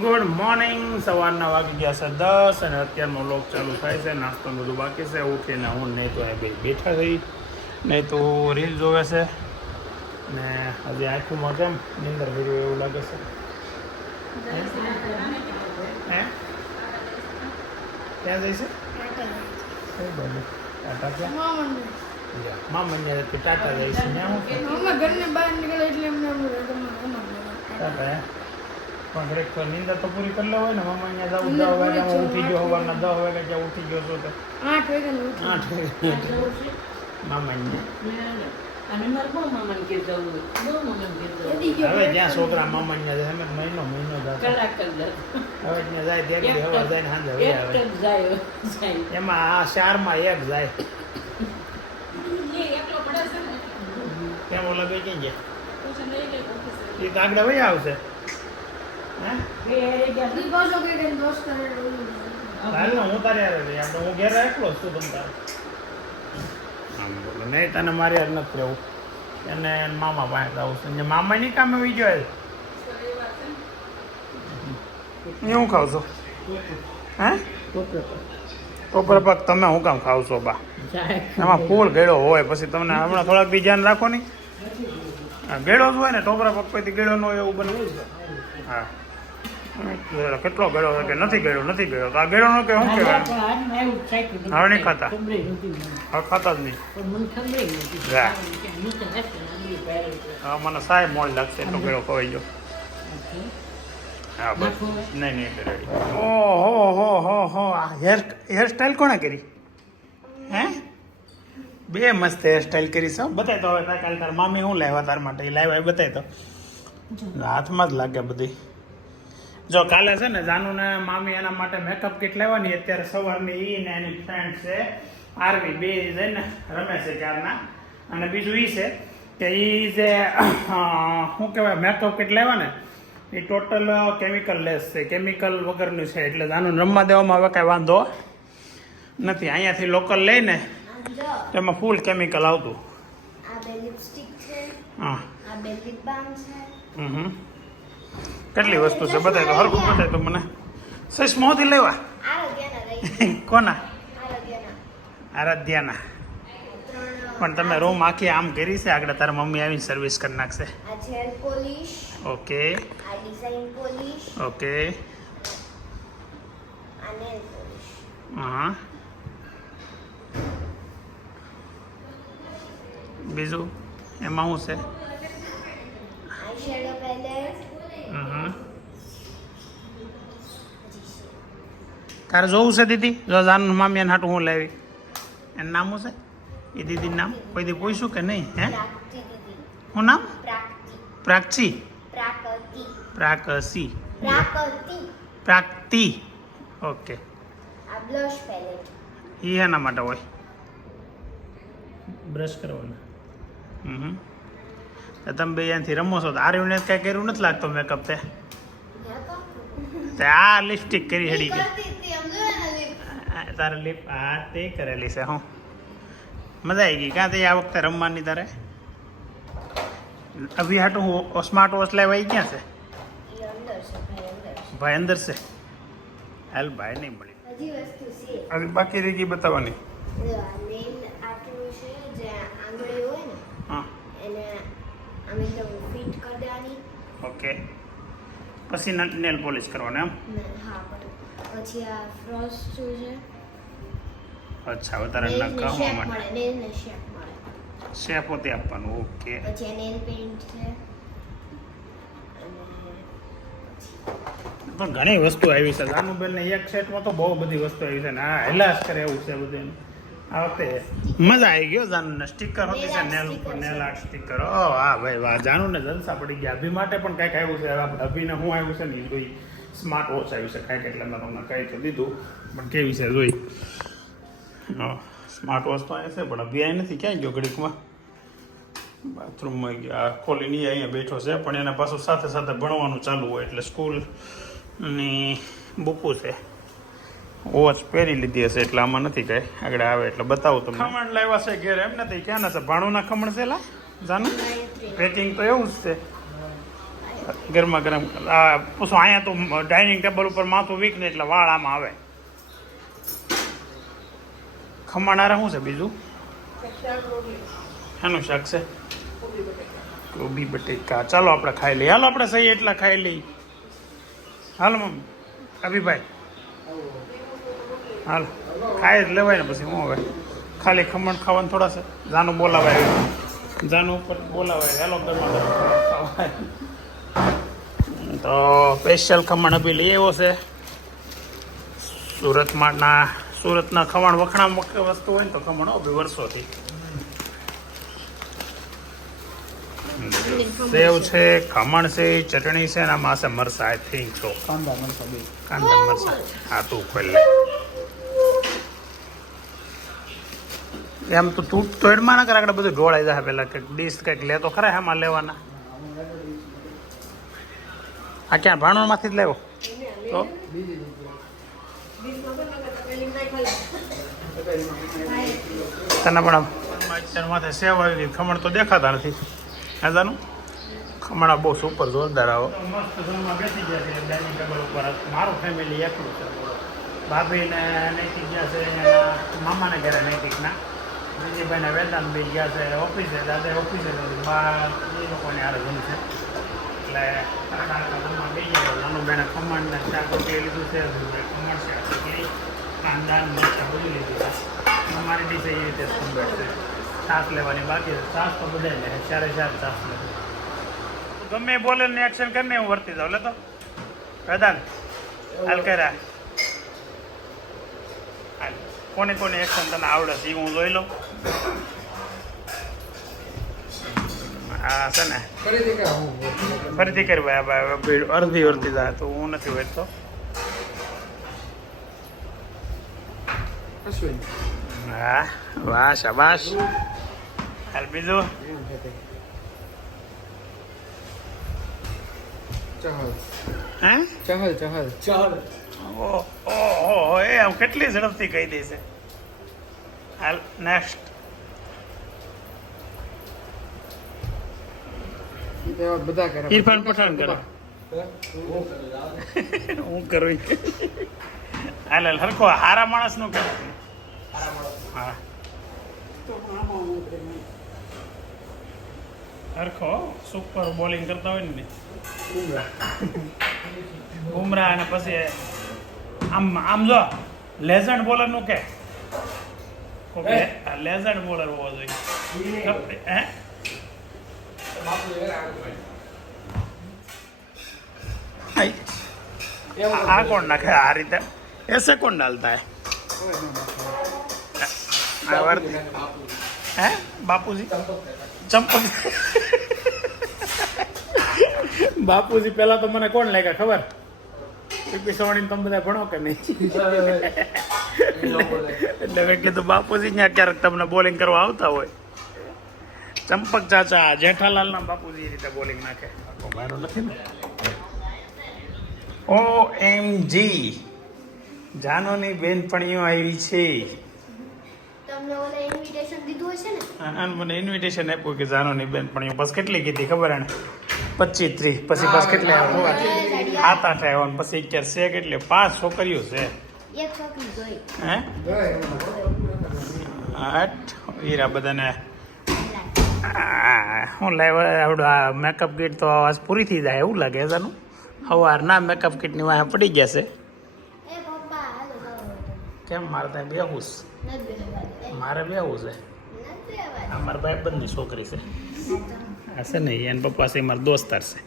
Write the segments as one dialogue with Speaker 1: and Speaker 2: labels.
Speaker 1: Good morning સવારના વાગી ગયા છે દસ અને અત્યારનો લોક ચાલુ થાય છે. નાસ્તો બધું બાકી છે. ઉઠીને હું નહીં તો એ ભાઈ બેઠા થઈ નહીં તો રીલ જોવે છે. ને હજી આંખોમાં કેમ નિંદર ભર્યું એવું લાગે છે. હે? ક્યાં જઈશે? ટાટા ક્યાં મા મને ટાટા જઈશે ને હું
Speaker 2: ઘરને બહાર નીકળે એટલે એમને
Speaker 1: પણ ઘરે તો નીંદર તો પૂરી કરી હોય ને. મામા અહીંયા જાઉં દસ વાગ્યામાં ઉઠી ગયો સવારના દસ વાગે જ્યાં ઉઠી ગયો છો તો.
Speaker 2: આઠ વાગે ઉઠી.
Speaker 1: આઠ વાગે. મામા
Speaker 3: મામાને જવું મામાને જવું
Speaker 1: હવે જ્યાં છોકરા મામા અહીંયા જાય મહિનો મહિનો જાય
Speaker 3: કલાક કલાક.
Speaker 1: હવે ત્યાં જાય ત્યાં જાય ને સાંજે
Speaker 3: જાય. જાય.
Speaker 1: એમાં આ ચારમાં એક જાય. કેમ ઓલા બે ક્યાં ગયા એ કાગડા ભાઈ વહી આવશે. હે?
Speaker 2: કઈ
Speaker 1: તારે હું ઘેર એકલો જ છું તમ આમ બોલો નહીં તને મારે યાર નથી રહેવું. એને મામા પાસે જવું છે. ને મામા ની કામે વહી ગયો હું ખાવ છો હે? ટોપર પાક તમે હું કામ ખાવ છો બા? એમાં ફૂલ ગેળો હોય પછી તમને હમણાં થોડાક બી ધ્યાન રાખો નહીં ગેડો જ હોય ને ટોપરા પગ પછી ગેળો ન હોય એવું બને. હા. કેટલો ગેળો હોય કે નથી ગેડો નથી ગેડો તો આ ગેળો નો કે શું કહેવાય? હવે નહીં ખાતા. હવે ખાતા જ નહીં.
Speaker 3: હા મને
Speaker 1: સાહેબ મોડ લાગશે તો ગેળો ખવાઈ ગયો. હા બસ. નહીં નહીં ઓહો હો હો હો હેર હેરસ્ટાઈલ કોણે કરી? હે? બે મસ્ત હેરસ્ટાઈલ કરી છે હો. બતાય તો હવે કાલે તાર મામી શું લાવ્યા તાર માટે? લાવ્યા એ બતાય તો. હાથમાં જ લાગે બધી. જો કાલે છે ને જાનુ ને મામી એના માટે મેકઅપ કિટ લેવાની અત્યારે સવારની ઈ ને એની ફ્રેન્ડ છે આરવી બે જઈને રમે છે ક્યારના. અને બીજું ઈ છે કે ઈ જે શું કહેવાય મેકઅપ કિટ લેવા ને એ ટોટલ કેમિકલ લેસ છે. કેમિકલ વગરનું છે એટલે જાનુ રમવા દેવામાં હવે કાંઈ વાંધો. નથી અહીંયાથી લોકલ લઈને તેમાં ફૂલ કેમિકલ આવતું. હા. હમ. કેટલી વસ્તુ છે બતાય તો હરખું બતાય તો મને. સસ મોથી લેવા. કોના? આરાધ્યાના. પણ તમે રૂમ આખી આમ કરી છે આગળ તારા મમ્મી આવીને સર્વિસ કરી નાખશે. ઓકે. ઓકે. હા. બીજું? એમાં શું છે? તારે જોવું છે દીદી? જો જાન મામી હાટું હું લાવી. એનું નામ શું છે? એ દીદી નામ? કોઈ દી પૂછ્યું કે નહીં હે? શું નામ?
Speaker 4: પ્રાકૃતિ
Speaker 1: પ્રાકસી.
Speaker 4: પ્રાક્તિ.
Speaker 1: ઓકે. એ એના માટે હોય. બ્રશ કરવાના. હમ. તમે બે અહીંયાથી રમો છો તો આર્યુને કાંઈ કર્યું નથી લાગતો મેકઅપ તે? તે આ લિપસ્ટિક કરી હડી. આ તારે લિપ હા તે કરેલી છે હું. મજા આવી ગઈ. કાં તે આ વખતે રમવાની તારે? અભી હાટું હું સ્માર્ટ વોચ લેવા આવી ક્યાં છે?
Speaker 4: ભાઈ અંદર છે.
Speaker 1: હાલ ભાઈ નહીં મળી. બાકી રહી ગઈ બતાવવાની
Speaker 4: જો આ નેલ આટલું છે જે આંગળી હોય ને
Speaker 1: હા
Speaker 4: એને આમ એકદમ ફિટ કરી દેવાની
Speaker 1: ઓકે. પછી નેલ પોલિશ કરવાનું
Speaker 4: એમ? હા પછી આ ફ્રોસ્ટ શું છે?
Speaker 1: અચ્છા વધારે
Speaker 4: નેલ
Speaker 1: ન કહો
Speaker 4: શેપ
Speaker 1: માટે.
Speaker 4: મળે શેપ મળે.
Speaker 1: શેપ પોતે આપવાનું ઓકે.
Speaker 4: પછી નેલ પેઇન્ટ છે.
Speaker 1: પણ ઘણી વસ્તુ આવી છે. લાનુબેન ને એક સેટમાં તો બહુ બધી વસ્તુ આવી છે ને. આ હેલાસ કરે એવું છે બધું આ વખતે મજા આવી ગયો જાનુ ને સ્ટીકર હતી છે નેલ ઉપર નેલ આર્ટ સ્ટીકર ઓ હા ભાઈ વાહ. જાનુ ને જલસા પડી ગયા. અભી માટે પણ કાંઈક આવ્યું છે. આપણે અભીને હું આવ્યું છે ને જોઈ સ્માર્ટ વોચ આવ્યું છે. કાંઈક એટલે મેં તમને કહી તો દીધું. પણ કેવી છે જોઈ. સ્માર્ટ વોચ તો અહીંયા છે પણ અભી અહીં નથી. ક્યાંય ગયો ઘડીકમાં? બાથરૂમમાં ગયા. ખોલી નહીં અહીંયા બેઠો છે. પણ એને પાછું સાથે સાથે ભણવાનું ચાલુ હોય એટલે સ્કૂલની બુકો છે. વોચ પહેરી લીધી હશે એટલે આમાં નથી કઈ. આગળ આવે એટલે બતાવું તમને. ખમણ લાવ્યા છે ઘેર. એમ નથી ક્યાં છે ભાણુંના ખમણ છે લા? જાનું? પેકિંગ તો એવું જ છે. ગરમા ગરમ. આ પૂછો, અહીંયા તો ડાઇનિંગ ટેબલ ઉપર માથું વીક ને એટલે વાળ આમાં આવે. ખમણ આરે શું છે બીજું? એનું શાક છે. કોબી બટેકા. ચાલો આપણે ખાઈ લઈએ. હાલો આપણે સહી એટલા ખાઈ લઈએ. Hello mummy. અભિભાઈ. હાલો. ખાઈ જ લેવાય ને પછી હું હવે? ખાલી ખમણ ખાવાનું થોડા છે. જાનું બોલાવાય. જાનું ઉપર બોલાવાય. હેલો ગરમા તો સ્પેશિયલ ખમણ અભી લઈ આવ્યો છે. સુરતમાંના સુરતના ખમણ વખણા વસ્તુ હોય ને તો ખમણ અભી વર્ષોથી. સેવ છે ખમણ છે ચટણી છે ને આમાં છે મરસા આઈ થિંક સો
Speaker 5: કાંદા મરસા બે.
Speaker 1: કાંદા મરસા હા તું ખોલ એમ તો તું તોડમાં ના કરે આગળ બધું ઢોળાઈ જાય પેલા કંઈક ડીશ કંઈક લે તો ખરા એમાં લેવાના. આ ક્યાં ભાણોમાંથી જ લેવો? તો? તને પણ આમ માથે સેવ આવી ગઈ ખમણ તો દેખાતા નથી. જાનું? ખમણા બહુ સુપર જોરદાર આવો. મસ્ત બેસી ગયા છે ડાઇનિંગ ટેબલ ઉપર. મારું ફેમિલી એકલું છે. ભાભીને નૈતિક ગયા છે એના મામાને ઘરે નૈતિકના વિજયભાઈને વેદાંત બી ગયા છે ઓફિસે, દાદા ઓફિસે નથી બહાર એ લોકોને હારે જમશે એટલે કાકા જમવા બે ગયા નાનું બેને ખમણને શાક રોટલી લીધું છે ખમણ છે રોટલી કાંદા ને મરચાં બધું લીધું છે. અમારી ડીશ એ રીતે સ્ટુડન્ટ છે છાશ લેવાની બાકી છે. છાશ તો બધે લે, ચારે ચાર છાશ લે. ગમે બોલે ને એક્શન કરીને હું વર્તી જાઉં, લે તો. વેદાંત હાલ કર્યા. હાલ. કોને કોને એક્શન તને આવડે છે એ હું જોઈ લઉં. હા છે ને. ફરીથી કરવા ભીડ અડધી અડધી જાય તો હું નથી વેચતો
Speaker 5: અશ્વિન.
Speaker 1: હા વાહ શાબાશ. હાલ બીજું?
Speaker 5: ચહલ.
Speaker 1: હે?
Speaker 5: ચહલ ચહલ. ચહલ.
Speaker 1: ઓહો એ આમ કેટલી ઝડપથી કહી દેશે હાલ નેક્સ્ટ
Speaker 5: કરે
Speaker 1: ઇરફાન પઠાણ કરો. હું કરું? હાલ હાલ હરખો હારા માણસનું કે હા. હરખો સુપર બોલિંગ કરતા હોય ને બુમરાહ અને પછી આમ આમ જો લેઝન્ડ બોલરનું કે? લેઝન્ડ બોલર હોવો જોઈએ. હે? આ કોણ નાખે આ રીતે? એસે કોણ ડાલતા હે હે બાપુજી? ચંપક બાપુજી પહેલા તો મને કોણ લાગ્યા ખબર? પીપી સવાણી તમે બધા ભણો કે નહીં? એટલે મેં કીધું બાપુજી ત્યાં ક્યારેક તમને બોલિંગ કરવા આવતા હોય. ચંપક ચાચા જેઠાલાલના બાપુજી રીતે બોલિંગ નાખે. મારો લખી ને? ઓ એમ જી જાનોની બેનપણીઓ આવી છે. મને ઇન્વિટેશન આપ્યું કે જાનોની બેનપણીઓ. બસ કેટલી કીધી ખબર ને પચીસ ત્રીસ પછી બસ કેટલી સાત આઠ આવ્યા ને પછી અગિયાર છે એટલે પાંચ છોકરીઓ છે. હે? આઠ હીરા બધાને. હું લાવ્યા આવડું આ મેકઅપ કીટ તો આવાજ પૂરી થઈ જાય એવું લાગે જાનું સવારના મેકઅપ કીટની વાંહે પડી ગયા છે. કેમ મારે ત્યાં બેહુસ
Speaker 4: છે?
Speaker 1: મારે બેહું છે.
Speaker 4: નથી
Speaker 1: ભાઈ ભાઈબંધની છોકરી છે. હશે છે ને એન પપ્પા છે મારા દોસ્તાર છે.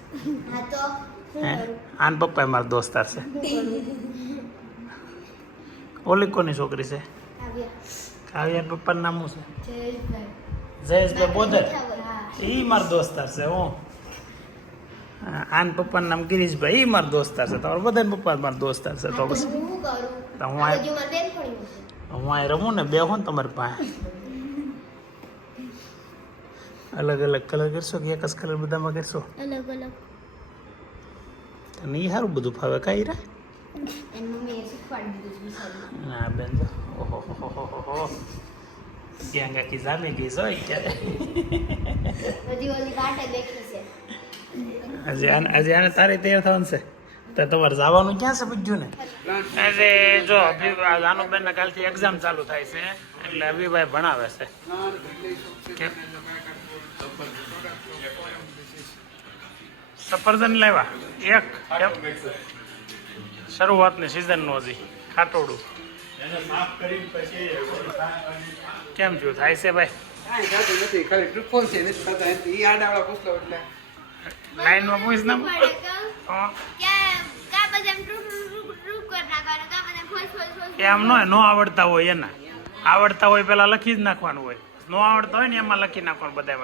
Speaker 1: આના પપ્પા મારા દોસ્તાર છે ઓલી કોની છોકરી છે? કાવ્યાન પપ્પાનું નામ શું છે? જયેશભાઈ બોદર.
Speaker 4: હા
Speaker 1: એ મારા દોસ્તાર છે હું. આન પપ્પાનું નામ ગિરીશભાઈ એ મારો દોસ્તાર છે તમારા બધા પપ્પા મારા દોસ્તાર છે તો પછી
Speaker 4: હું
Speaker 1: આ હું
Speaker 4: આ
Speaker 1: હું રમું ને, બે ને તમારી પાસે. અલગ અલગ કલર કરશો કે એક જ કલર બધામાં કરશો?
Speaker 4: અલગ અલગ.
Speaker 1: તને એ સારું બધું ફાવે કાંઈ રે ના બેન તો ઓહો હો ગાકી જામી ગઈ છો અત્યારે
Speaker 4: હજી ઓલી વાટે બેઠી છે
Speaker 1: આજે આને તારે તૈયાર થવાનું છે તો તમારે જવાનું ક્યાં છે પૂછ્યું ને અરે જો જાનુબેન ના કાલથી એક્ઝામ ચાલુ થાય છે એટલે અભિભાઈ ભણાવે છે સફરજન લેવા એક શરૂઆતની સિઝનનું હજી. ખાટોડું. કેમ છું થાય છે ભાઈ? લાઈનમાં પૂછ ને.
Speaker 4: એમ
Speaker 1: ન હોય, ન આવડતા હોય એના. આવડતા હોય પેલા લખી જ નાખવાનું હોય. ન આવડતા હોય ને એમાં લખી નાખવાનું બધા.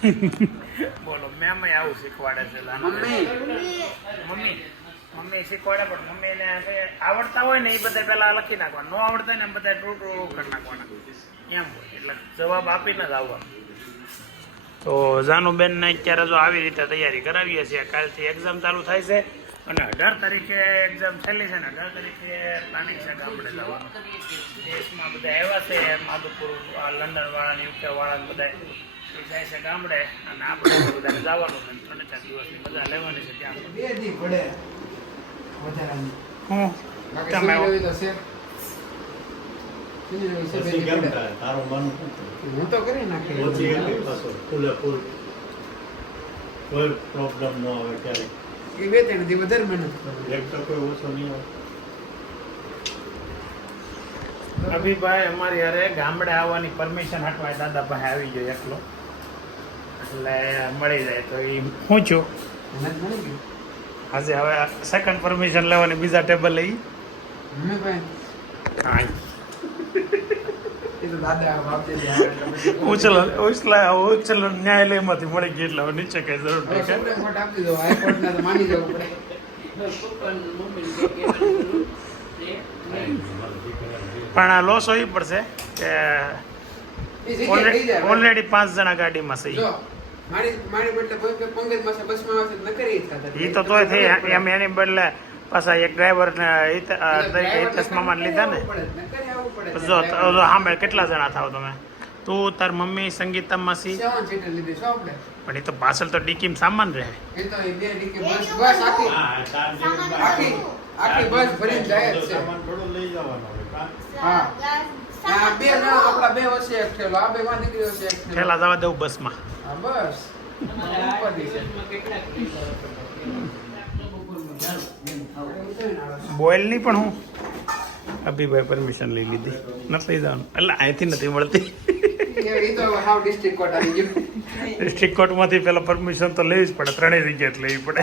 Speaker 1: બોલો મેમ આવું શીખવાડે છે
Speaker 5: મમ્મી.
Speaker 1: મમ્મી. મમ્મી શીખવાડે પણ મમ્મીને આવડતા હોય ને એ બધા પેલા લખી નાખવાનું. ન આવડતા ને એમ બધા ટ્રુ ટ્રુ કરી નાખવાના. એમ હોય એટલે જવાબ આપીને જ આવવા તો જાનુબેન ને અત્યારે જો આવી રીતે તૈયારી કરાવીએ છીએ. કાલથી એક્ઝામ ચાલુ થાય છે અને અઢાર તારીખે એક્ઝામ છેલ્લી છે ને અઢાર તારીખે પ્લાનિંગ છે ગામડે જવાનું. દેશમાં બધા આવ્યા છે માધુપુર આ લંડન વાળા યુકે વાળા ને બધા જાય છે ગામડે અને આપણે બધાને જવાનું છે ત્રણ ચાર દિવસની મજા લેવાની છે ત્યાં
Speaker 5: બે દી પડે વધારાની
Speaker 1: હું? તમે?
Speaker 5: હું તો કરી
Speaker 6: કોઈ પ્રોબ્લેમ ન આવે ક્યારે
Speaker 5: એ બે ત્રણ દી વધારે મહેનત કરું
Speaker 6: એક તો કોઈ ઓછો નહીં આવે
Speaker 1: અભિભાઈ અમારી હારે ગામડે આવવાની પરમિશન હટવાય. દાદા પાસે આવી ગયો એકલો. એટલે મળી જાય તો એ હું છું. આજે હવે સેકન્ડ પરમિશન લેવાની બીજા ટેબલ લઈ ઉચલ ઉચલા ઉચલ ન્યાયાલયમાંથી મળી ગઈ એટલે નીચે કઈ જરૂર. પણ આ લોસ હોવી પડશે કે ઓલરેડી પાંચ જણા ગાડીમાં છે એ તો તોય થઈ. એમ એની બદલે પાછા એક ડ્રાઈવર હિતેશ લીધા ને? જો તો સાંભળ કેટલા જણા થાવ તમે? તું તાર મમ્મી સંગીતા માસી?
Speaker 5: સેવન સીટર લીધી શું આપણે.
Speaker 1: પણ એ તો પાછળ તો ડીકીમ સામાન રહે.
Speaker 5: એ તો એ બે ડીકી બસ બસ આખી
Speaker 6: હા ચાર દિવસ
Speaker 4: સામાન
Speaker 6: બાકી.
Speaker 5: આખી આખી બસ ભરીને જાય છે? હા. બે ના આપણા બે વચ્ચે એક ઠેલો આ બે માં દીકરી વચ્ચે એક
Speaker 1: જવા દઉં બસમાં.
Speaker 5: હા બસ?
Speaker 1: બોઇલ નહીં પણ હું અભિભાઈ પરમિશન લઈ લીધી. નથી લઈ જવાનું. એટલે અહીંથી નથી મળતી.
Speaker 5: ડિસ્ટ્રિક્ટ
Speaker 1: કોર્ટમાંથી પેલા પરમિશન તો લેવી જ પડે. ત્રણેય જગ્યાએ લેવી પડે.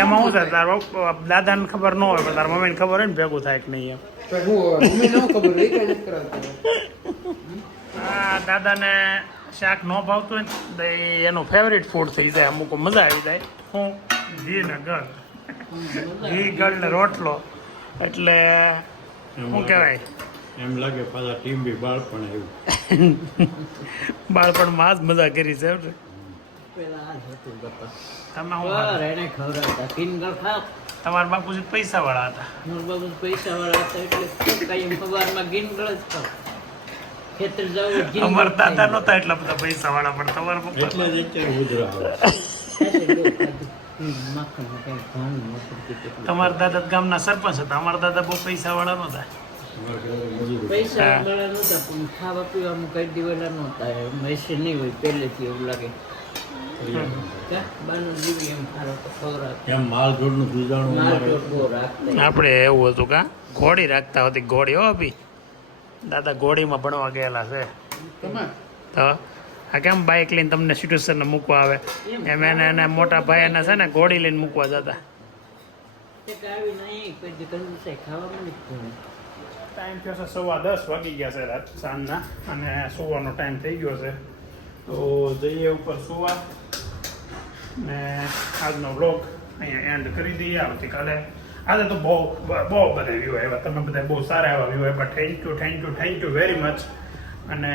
Speaker 1: એમાં શું થાય? તારો દાદાને ખબર ન હોય પણ તારા મમ્મીને ખબર હોય ને ભેગું થાય કે નહીં એમ.
Speaker 5: હું
Speaker 1: દાદાને શાક ન ભાવતું હોય ને એનું ફેવરિટ ફૂડ થઈ જાય અમુક મજા આવી જાય. હું ઘી ને ગળ. ઘી ગળ ને રોટલો. એટલે શું કહેવાય?
Speaker 6: એમ લાગે પાછા ટીમ બી બાળપણ આવ્યું.
Speaker 1: બાળપણમાં આ જ મજા કરી છે?
Speaker 3: પેલા હતું? એને ખવડાવતા.
Speaker 1: તમારા બાપુજી પૈસા વાળા હતા
Speaker 3: મારા બાપુ પૈસાવાળા હતા એટલે કાંઈ સવારમાં ગિનગર જ ખાવ. ખેતર જાવ ગિનગર
Speaker 1: અમારા દાદા. નહોતા એટલા બધા પૈસા વાળા પણ તમારા
Speaker 6: એટલે જ અત્યારે ઉધરા
Speaker 3: બહુ ખાધું. હમ, માખણમાં કાંઈ ભાન નહોતું કે કેટલું.
Speaker 1: તમારા દાદા ગામના સરપંચ હતા અમારા દાદા બહુ પૈસા વાળા નહોતા
Speaker 3: પૈસા. વાળા નહોતા પણ ખાવા પીવાનું કઈ દીવેલા નહોતા એમ હશે નહીં હોય પહેલેથી એવું લાગે
Speaker 1: આપણે એવું હતું કા? ઘોડી રાખતા હતી ઘોડી હો અભી. દાદા ઘોડીમાં ભણવા ગયેલા છે. તો આ કેમ બાઇક લઈને તમને સિચ્યુએશન મૂકવા આવે? એમ એને એને મોટા ભાઈ એને છે ને ઘોડી લઈને મૂકવા જતા. ટાઈમ થયો છે સવા દસ વાગી ગયા છે રાત સાંજના અને સુવાનો ટાઈમ થઈ ગયો છે. તો જઈએ ઉપર સુવા ને આજનો બ્લોગ અહીંયા એન્ડ કરી દઈએ. આવતીકાલે આજે તો બહુ બહુ બધા વ્યૂ આવ્યા. તમે બધા બહુ સારા એવા વ્યૂ આવ્યા. Thank you thank you thank you very much અને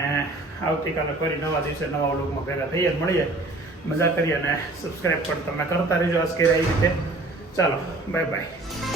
Speaker 1: આવતીકાલે ફરી નવા દિવસે નવા વ્લોગમાં ભેગા થઈએ મળીએ. મજા કરીએ અને સબસ્ક્રાઈબ પણ તમે કરતા રહેજો. આજ કે આવી રીતે. ચાલો બાય બાય